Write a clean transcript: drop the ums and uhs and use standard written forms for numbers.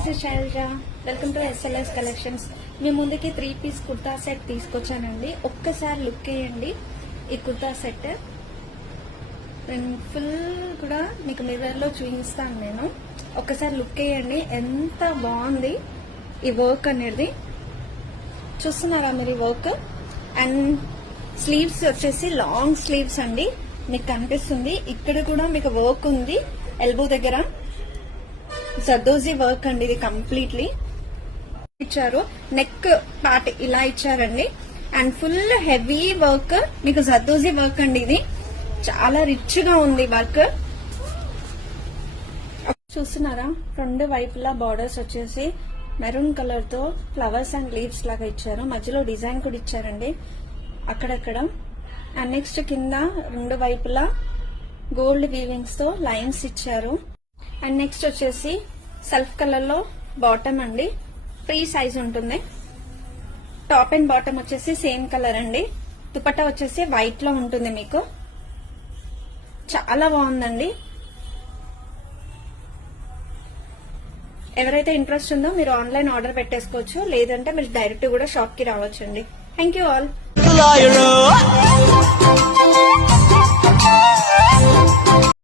This is Shailaja. Welcome to SLS collections. మీ ముందుకి 3 piece kurta set తీసుకొచ్చానండి. ఒక్కసారి లుక్ వేయండి ఈ కుర్తా సెట్. ఫుల్ కూడా మీకు మిర్రర్ లో చూపిస్తాను నేను. ఒక్కసారి లుక్ వేయండి, ఎంత బాగుంది ఈ వర్క్ అనేది. చూస్తున్నారా మీరు వర్క్? అండ్ స్లీవ్స్ వచ్చేసి లాంగ్ స్లీవ్స్ అండి, మీకు కనిపిస్తుంది. ఇక్కడ కూడా మీకు వర్క్ ఉంది ఎల్బో దగ్గర. జర్దోజీ వర్క్ అండి ఇది కంప్లీట్లీ ఇచ్చారు. నెక్ పార్ట్ ఇలా ఇచ్చారండి. అండ్ ఫుల్ హెవీ వర్క్, మీకు జర్దోజీ వర్క్ అండి. ఇది చాలా రిచ్ గా ఉంది వర్క్. చూస్తున్నారా, రెండు వైపులా బార్డర్స్ వచ్చేసి మెరూన్ కలర్ తో ఫ్లవర్స్ అండ్ లీవ్స్ లాగా ఇచ్చారు. మధ్యలో డిజైన్ కూడా ఇచ్చారండి అక్కడక్కడ. అండ్ నెక్స్ట్ కింద రెండు వైపులా గోల్డ్ వీవింగ్స్ తో లైన్స్ ఇచ్చారు. అండ్ నెక్స్ట్ వచ్చేసి సెల్ఫ్ కలర్ లో బాటమ్ అండి, ఫ్రీ సైజ్ ఉంటుంది. టాప్ అండ్ బాటమ్ వచ్చేసి సేమ్ కలర్ అండి. దుపట్టా వచ్చేసి వైట్ లో ఉంటుంది. మీకు చాలా బాగుందండి. ఎవరైతే ఇంట్రెస్ట్ ఉందో మీరు ఆన్లైన్ ఆర్డర్ పెట్టేసుకోవచ్చు, లేదంటే మీరు డైరెక్ట్ కూడా షాప్ కి రావచ్చండి. Thank you all.